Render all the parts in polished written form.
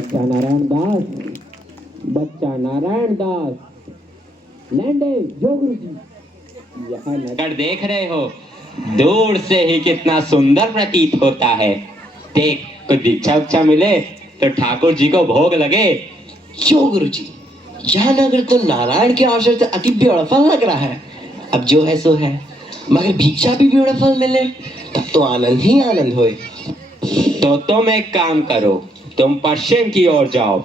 बच्चा नारायण दास, बच्चा नारायण दास, लैंडे जो गुरु जी यहाँ नगर देख रहे हो, दूर से ही कितना सुंदर प्रतीत होता है। देख कुछ दीक्षा उच्छा मिले तो ठाकुर जी को भोग लगे। क्यों गुरु जी, यह नगर तो नारायण के अवसर से अति ब्यूटीफुल लग रहा है। अब जो है सो है, मगर भिक्षा भी ब्यूटीफुल मिले तब तो आनंद ही आनंद होए। तो तुम एक काम करो, तुम पश्चिम की ओर जाओ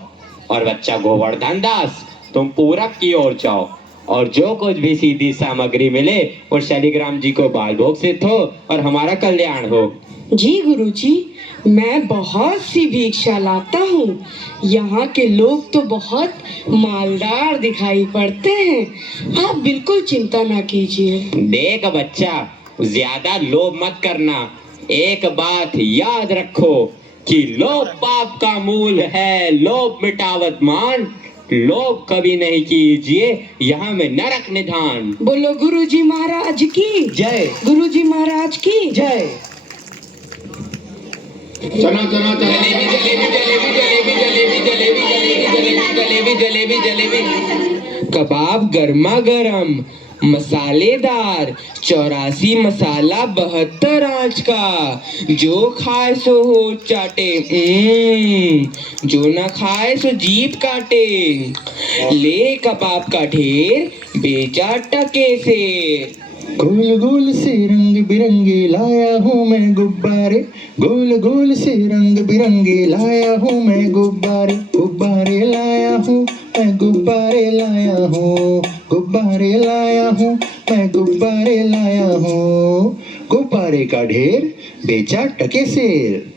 और बच्चा गोवर्धन दास तुम पूरब की ओर जाओ, और जो कुछ भी सीधी सामग्री मिले वो शालिग्राम जी को बाल भोग सिद्ध हो और हमारा कल्याण हो। जी गुरुजी, मैं बहुत सी भिक्षा लाता हूँ। यहाँ के लोग तो बहुत मालदार दिखाई पड़ते हैं। आप बिल्कुल चिंता ना कीजिए। देख बच्चा, ज्यादा लोभ मत करना। एक बात याद रखो कि लोभ पाप का मूल है, लोभ मिटावत मान, लोभ कभी नहीं कीजिए, यहाँ में नरक निधान। बोलो गुरुजी महाराज की जय। गुरुजी महाराज की जय। चना चना जलेबी जलेबी जलेबी जलेबी जलेबी जलेबी जलेबी जलेबी जलेबी, कबाब गर्मा गर्म मसालेदार, 84 मसाला 72 आंच का, जो खाए सो हो चाटे, जो ना खाए सो जीभ काटे। ले कबाब का ढेर, बेचा टके से। गोल गोल से रंग बिरंगे लाया हूँ मैं गुब्बारे, गोल गोल से रंग बिरंगे लाया हूँ मैं गुब्बारे, गुब्बारे लाया हूँ मैं गुब्बारे लाया हूँ, गुब्बारे लाया हूँ मैं गुब्बारे लाया हूँ। गुब्बारे का ढेर बेचा टके सेर।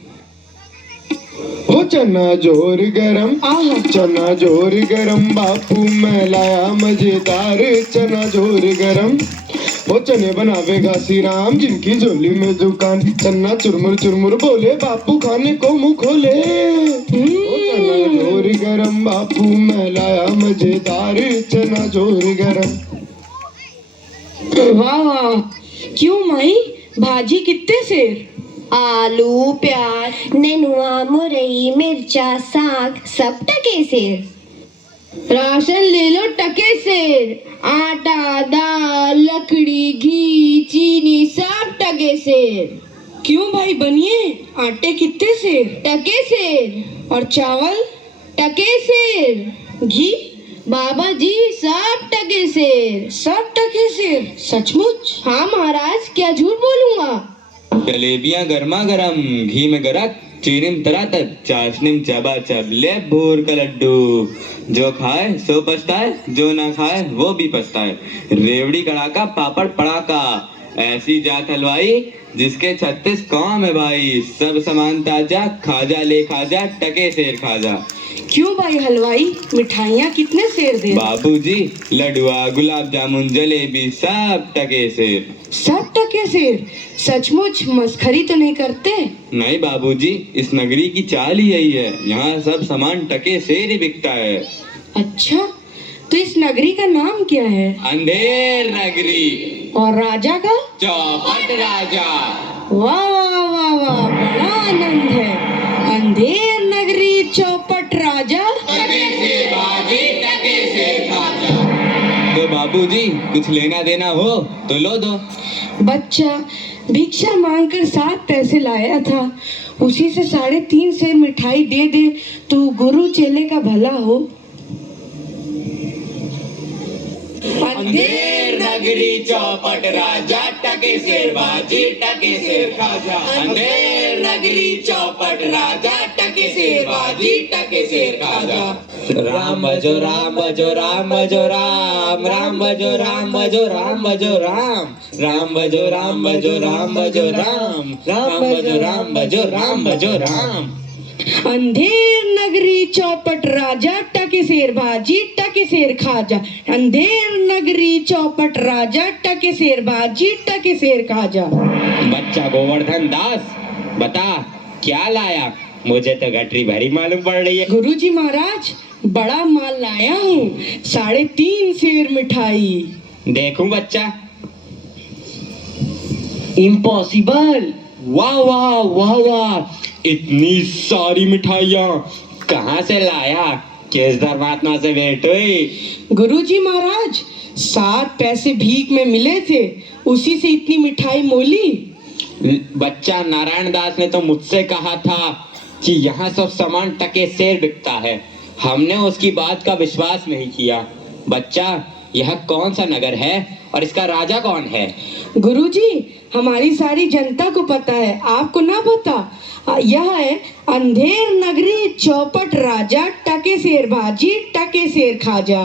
हो चना जोर गरम, चना जोर गरम, बापू मैं लाया मजेदार चना जोर गरम। वो चने बनावेगा श्री राम, जिनकी झोली में दुकान, चन्ना चुरमुर चुरमुर बोले, बापू खाने को मुंह खोले। वो चना जोर गरम, बापू मैं लाया मजेदार चना जोर गरम। वाह वाह, क्यों माई, भाजी कितने सेर? आलू, प्याज, नेनुआ, मुरई, मिर्चा, साग सब टके सेर। राशन ले लो टके सेर। आटा, दाल, लकड़ी, घी, चीनी सब टके सेर। क्यों भाई बनिए, आटे कितने सेर? टके सेर। और चावल? टके सेर। घी? बाबा जी सब टके सेर। सब टके सेर? सचमुच? हाँ महाराज, क्या झूठ बोलूंगा। जलेबियां गर्मा गर्म, घी में गरक, चीनी में तरातक, चाशनी में चबाचब, ले भूर का लड्डू। जो खाए सो पछताए, जो ना खाए वो भी पछताए। रेवड़ी कड़ाका, पापड़ पड़ाका, ऐसी जात हलवाई जिसके 36 काम है भाई। सब सामान ताजा, खाजा ले खाजा, टके सेर खाजा। क्यों भाई हलवाई, मिठाइयाँ कितने सेर दे? बाबूजी लडुआ, गुलाब जामुन, जलेबी सब टके सेर। सब टके सेर? सचमुच मस्खरी तो नहीं करते? नहीं बाबूजी, इस नगरी की चाल ही यही है, यहाँ सब सामान टके सेर ही बिकता है। अच्छा, तो इस नगरी का नाम क्या है? अंधेर नगरी। और राजा का? चौपट राजा। वाह वाह वाह वाह, बड़ा आनंद है। अंधेर नगरी, चौपट राजा। तो बाबूजी कुछ लेना देना हो तो लो दो। बच्चा भिक्षा मांगकर 7 पैसे लाया था, उसी से 3.5 सेर मिठाई दे दे तो गुरु चेले का भला हो। अंधेर नगरी, चौपट राजा, टके सेर बाजी, टके सेर खाजा। अंधेर नगरी, चौपट राजा, टके सेर बाजी, टके सेर खाजा। राम भजो राम भजो राम भजो राम, राम भजो राम भजो राम भजो राम, राम भजो राम भजो राम भजो राम, राम भजो राम भजो राम भजो राम। अंधेर नगरी, चौपट राजा, टके सेर भाजी, टके सेर खाजा। अंधेर नगरी, चौपट राजा, टके सेर भाजी, टके सेर खाजा। बच्चा गोवर्धन दास, बता क्या लाया? मुझे तो गठरी भरी मालूम पड़ रही है। गुरुजी महाराज, बड़ा माल लाया हूँ, 3.5 सेर मिठाई। देखूं बच्चा? इम्पॉसिबल। वाह वाह वाह वाह, इतनी सारी मिठाइयाँ कहाँ से लाया? किस धर्मात्मा से भेंट हुई? गुरुजी महाराज 7 पैसे भीख में मिले थे, उसी से इतनी मिठाई मोली। बच्चा, नारायण दास ने तो मुझसे कहा था कि यहाँ सब सामान टके सेर बिकता है। हमने उसकी बात का विश्वास नहीं किया। बच्चा, यह कौन सा नगर है और इसका राजा कौन है? गुरुजी, हमारी सारी जनता को पता है, आपको ना पता? यह है अंधेर नगरी, चौपट राजा, टके शेर भाजी, टके शेर खाजा।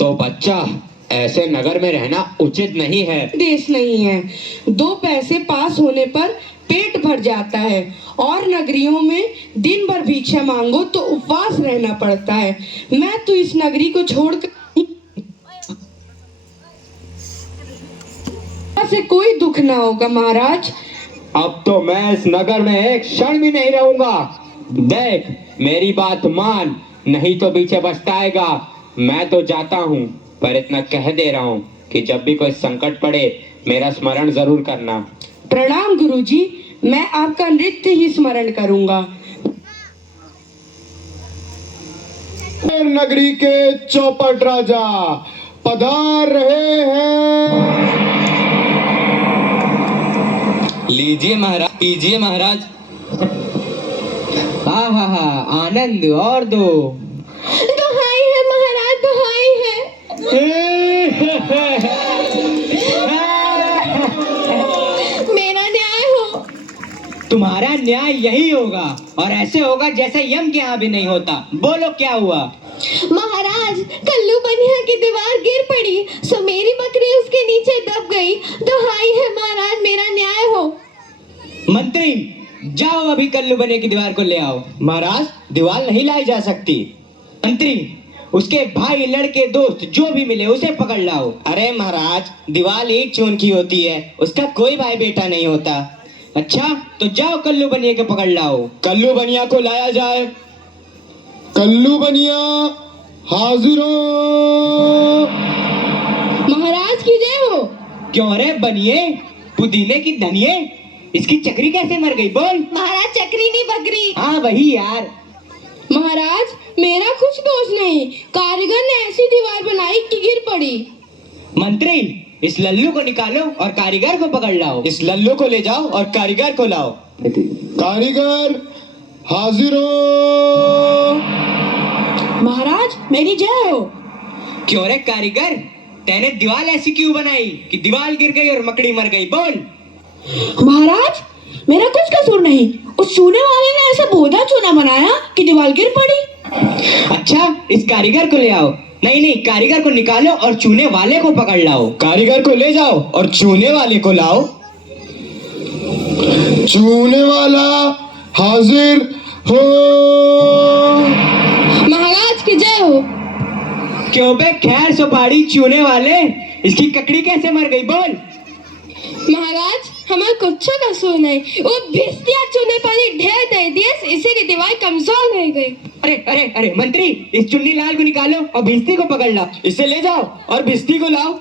तो बच्चा, ऐसे नगर में रहना उचित नहीं है। देश नहीं है। 2 पैसे पास होने पर पेट भर जाता है, और नगरियों में दिन भर भिक्षा मांगो तो उपवास रहना पड़ता है। मैं तो इस नगरी को छोड़कर से कोई दुख ना होगा महाराज। अब तो मैं इस नगर में एक क्षण भी नहीं रहूंगा। देख, मेरी बात मान, नहीं तो पीछे पछताएगा। मैं तो जाता हूँ, पर इतना कह दे रहा हूँ कि जब भी कोई संकट पड़े मेरा स्मरण जरूर करना। प्रणाम गुरुजी, मैं आपका नृत्य ही स्मरण करूंगा। नगरी के चौपट राजा पधार रहे हैं। लीजिए महाराज, पीजिए महाराज। हाँ हाँ हाँ, आनंद और दो। दुहाई है महाराज, दुहाई है। मेरा न्याय हो। तुम्हारा न्याय यही होगा, और ऐसे होगा जैसे यम के यहाँ भी नहीं होता। बोलो क्या हुआ? महाराज, कल्लू बनिया की दीवार गिर पड़ी, सो मेरी बकरी उसके नीचे दब गई। दुहाई है महाराज, मेरा न्याय हो। मंत्री, जाओ अभी कल्लू बने की दीवार को ले आओ। महाराज, दीवार नहीं लाई जा सकती। मंत्री, उसके भाई, लड़के, दोस्त जो भी मिले उसे पकड़ लाओ। अरे महाराज, दीवार ईंट चून की होती है, उसका कोई भाई बेटा नहीं होता। अच्छा, तो जाओ कल्लू बनिया के पकड़ लाओ। कल्लू बनिया को लाया जाए। कल्लू बनिया हाजिर हो। महाराज की जय हो। क्यों रे बनिए, पुदीने की धनिये, इसकी चक्री कैसे मर गई? बोल। महाराज, चक्री नहीं बकरी। हाँ वही यार। महाराज, मेरा कुछ दोष नहीं, कारीगर ने ऐसी दीवार बनाई कि गिर पड़ी। मंत्री, इस लल्लू को निकालो और कारीगर को पकड़ लाओ। इस लल्लू को ले जाओ और कारीगर को लाओ। कारीगर हाजिर हो। महाराज, मेरी जय हो। क्यों रे कारीगर, तेने दीवार ऐसी क्यों बनाई कि दीवार गिर गई और मकड़ी मर गई? बोल। महाराज, मेरा कुछ कसूर नहीं, उस चूने वाले ने ऐसा बोझा चूना बनाया कि दीवार गिर पड़ी। अच्छा, इस कारीगर को ले आओ। नहीं नहीं, कारीगर को निकालो और चूने वाले को पकड़ लाओ। कारीगर को ले जाओ और चूने वाले को लाओ। चूने वाला हाजिर हो। महाराज की जय हो। क्यों बे खैर सुपारी चूने वाले, इसकी ककड़ी कैसे मर गई? बोल। महाराज, हमें कुछ कसूर नहीं, वो भिस्तिया चूने पानी ढेर दे दिए, इसीलिए दीवार कमजोर रह गई। अरे अरे अरे मंत्री, इस चुन्नी लाल को निकालो और भिस्ती को पकड़ लाओ। इसे ले जाओ और भिस्ती को लाओ।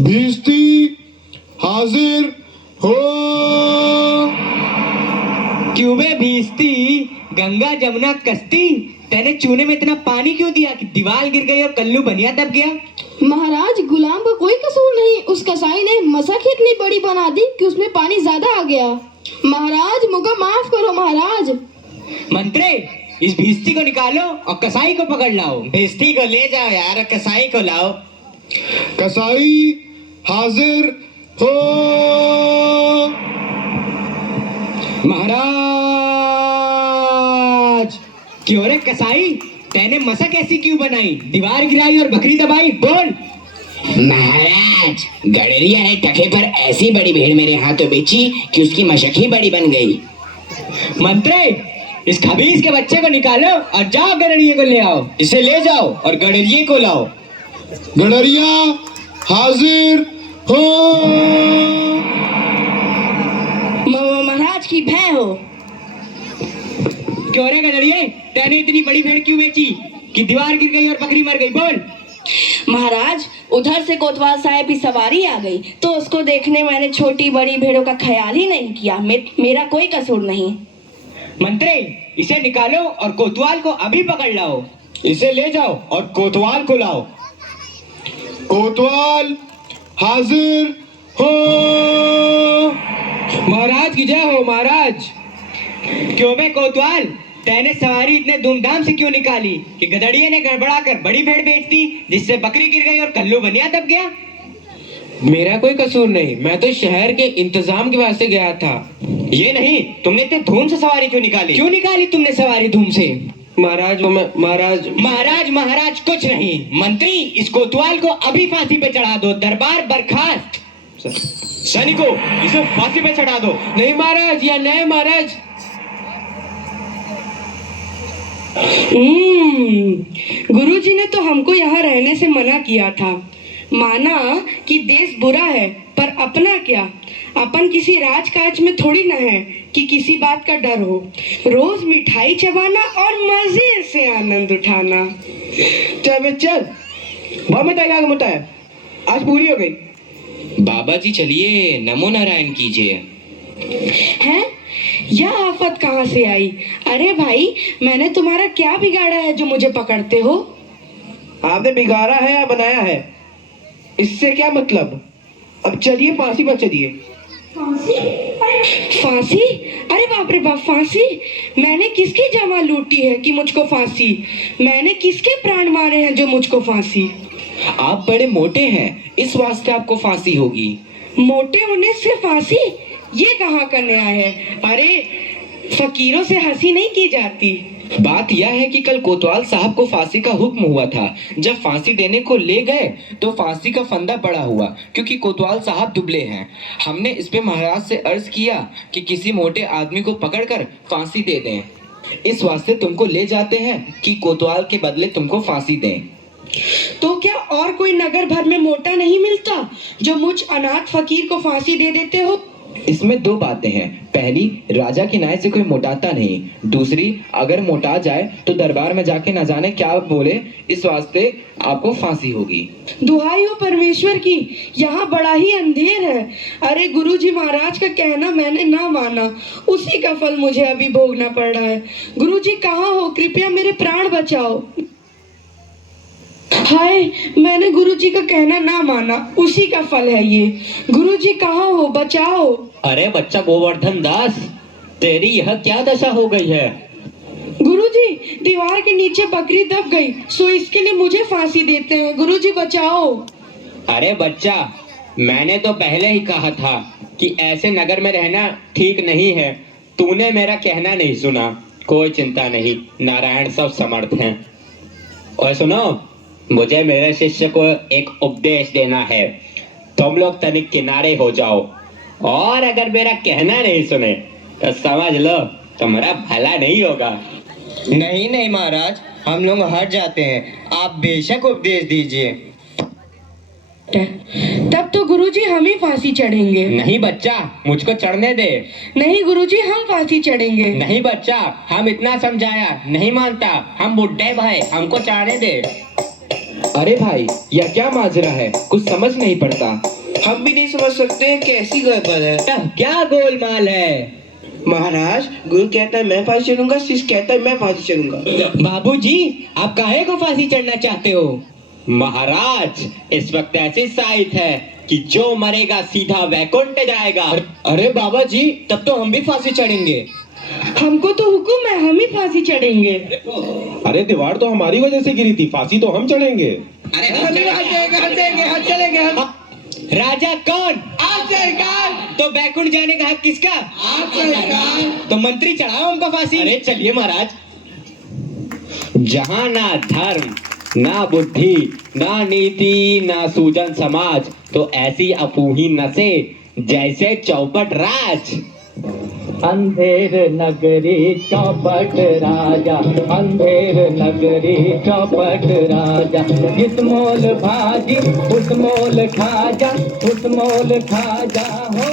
भिस्ती हाजिर हो। क्यों बे भिस्ती, गंगा जमुना कश्ती, तेने चूने में इतना पानी क्यों दिया कि दीवार गिर गई और कल्लू बनिया दब गया? महाराज, गुलाम का कोई कसूर नहीं, उस कसाई ने मसक ही इतनी बड़ी बना दी कि उसमें पानी ज्यादा आ गया। महाराज, मुझे माफ करो महाराज। मंत्री, इस भिस्ती को निकालो और कसाई को पकड़ लाओ। भिस्ती को ले जाओ यार, कसाई को लाओ। कसाई हाजिर हो। महाराज। क्यों रे कसाई, तेने मसक ऐसी क्यों बनाई, दीवार गिराई और बकरी दबाई? बोल। महाराज, गडरिया ने टके पर ऐसी बड़ी भीड़ मेरे हाथों बेची कि उसकी मशक ही बड़ी बन गई। मंत्री, इस खबीज के बच्चे को निकालो और जाओ गडरिये को ले आओ। इसे ले जाओ और गडरिये को लाओ। गडरिया हाजिर हो। महाराज की भय हो। क्यों रे गडरिये, तेने इतनी बड़ी भेड़ क्यों बेची कि दीवार गिर गई और बकरी मर गई? बोल। महाराज, उधर से कोतवाल साहब की सवारी आ गई तो उसको देखने मैंने छोटी बड़ी भेड़ों का ख्याल ही नहीं किया। मेरा कोई कसूर नहीं। मंत्री, इसे निकालो और कोतवाल को अभी पकड़ लाओ। इसे ले जाओ और कोतवाल को लाओ। कोतवाल हाजिर हो। महाराज की जय हो महाराज। क्यों बे कोतवाल, तैने सवारी इतने धूमधाम से क्यों निकाली कि गधड़िए ने गड़बड़ा कर बड़ी भेड़ बेच दी, जिससे बकरी गिर गई और कल्लू बनिया दब गया? मेरा कोई कसूर नहीं, मैं तो शहर के इंतजाम के वास्ते गया था। ये नहीं, तुमने इतने धूम से सवारी क्यों निकाली? क्यों निकाली तुमने सवारी धूम से? महाराज महाराज कुछ नहीं। मंत्री, इस कोतवाल को अभी फांसी पे चढ़ा दो। दरबार बर्खास्त। सैनिकों, इसे फांसी पे चढ़ा दो। नहीं महाराज, या नहीं महाराज। गुरुजी ने तो हमको यहाँ रहने से मना किया था। माना कि देश बुरा है, पर अपना क्या, अपन किसी राजकाज में थोड़ी ना है कि किसी बात का डर हो। रोज मिठाई चबाना और मजे से आनंद उठाना। चल बहुत मिठाई खा के मोटा है, आज पूरी हो गई। बाबा जी चलिए, नमो नारायण कीजिए। हैं? यह आफत कहाँ से आई? अरे भाई, मैंने तुम्हारा क्या बिगाड़ा है जो मुझे पकड़ते हो? आपने बिगाड़ा है या बनाया है, इससे क्या मतलब? अब चलिए फांसी पर चलिए। फांसी? अरे बाप रे बाप, फांसी? मैंने किसकी जमा लूटी है कि मुझको फांसी? मैंने किसके प्राण मारे हैं जो मुझको फांसी? आप बड़े मोटे हैं, इस वास्ते आपको फांसी होगी। मोटे होने से फांसी? ये कहाँ का न्याय है? अरे फकीरों से हंसी नहीं की जाती। बात यह है कि कल कोतवाल साहब को फांसी का हुक्म हुआ था। जब फांसी देने को ले गए तो फांसी का फंदा बड़ा हुआ, क्योंकि कोतवाल साहब दुबले हैं। हमने इस पे महाराज से अर्ज किया कि किसी मोटे आदमी को पकड़कर फांसी दे दें। इस वास्ते तुमको ले जाते हैं कि कोतवाल के बदले तुमको फांसी दें। तो क्या और कोई नगर भर में मोटा नहीं मिलता जो मुझ अनाथ फकीर को फांसी दे देते हो? इसमें दो बातें हैं। पहली, राजा के न्याय से कोई मोटाता नहीं। दूसरी, अगर मोटा जाए तो दरबार में जाके न जाने क्या बोले, इस वास्ते आपको फांसी होगी। दुहाई हो परमेश्वर की, यहाँ बड़ा ही अंधेर है। अरे गुरुजी महाराज का कहना मैंने ना माना, उसी का फल मुझे अभी भोगना पड़ रहा है। गुरुजी कहाँ हो? कृपया मेरे प्राण बचाओ। हाय, मैंने गुरुजी का कहना ना माना, उसी का फल है ये। गुरुजी कहाँ हो? बचाओ। अरे बच्चा गोवर्धन दास, तेरी यह क्या दशा हो गई है? गुरुजी, दीवार के नीचे बकरी दब गई, सो इसके लिए मुझे फांसी देते हैं। गुरुजी बचाओ। अरे बच्चा, मैंने तो पहले ही कहा था कि ऐसे नगर में रहना ठीक नहीं है। तूने मेरा कहना नहीं सुना। कोई चिंता नहीं, नारायण सब समर्थ हैं। और सुनो, मुझे मेरे शिष्य को एक उपदेश देना है। तुम लोग तनिक किनारे हो जाओ, और अगर मेरा कहना नहीं सुने तो समझ लो तुम्हारा भला नहीं होगा। नहीं महाराज, हम लोग हट जाते हैं, आप बेशक उपदेश दीजिए। तब तो गुरुजी हम ही फांसी चढ़ेंगे। नहीं बच्चा, मुझको चढ़ने दे। नहीं गुरुजी, हम फांसी चढ़ेंगे। नहीं बच्चा, हम इतना समझाया, नहीं मानता। हम बुढ़े भाई, हमको चढ़ने दे। अरे भाई, यह क्या माजरा है? कुछ समझ नहीं पड़ता। हम भी नहीं समझ सकते कैसी गड़बड़ है। क्या गोलमाल है? महाराज, गुरु कहता है मैं फांसी चढ़ूंगा, शिष्य कहता है मैं फांसी चढ़ूंगा। बाबूजी, आप काहे को फांसी चढ़ना चाहते हो? महाराज, इस वक्त ऐसी साइट है कि जो मरेगा सीधा वैकुंठ जाएगा। अरे बाबा जी, तब तो हम भी फांसी चढ़ेंगे। हमको तो हुक्म है, हम ही फांसी चढ़ेंगे। अरे दीवार तो हमारी वजह से गिरी थी, फांसी तो हम चढ़ेंगे। अरे हम चलेंगे। राजा कौन? आप सरकार। तो बैकुंठ जाने का हक किसका? आप सरकार। तो मंत्री चढ़ाओ हमको फांसी। अरे चलिए महाराज। जहाँ ना धर्म, ना बुद्धि, ना नीति, ना सूजन समाज, तो ऐसी अपूही नसे जैसे चौपट राज। अंधेर नगरी चौपट राजा, अंधेर नगरी चौपट राजा। जिस मोल भाजी उस मोल खाजा, उस मोल खाजा हो।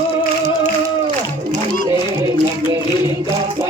अंधेर नगरी चौपट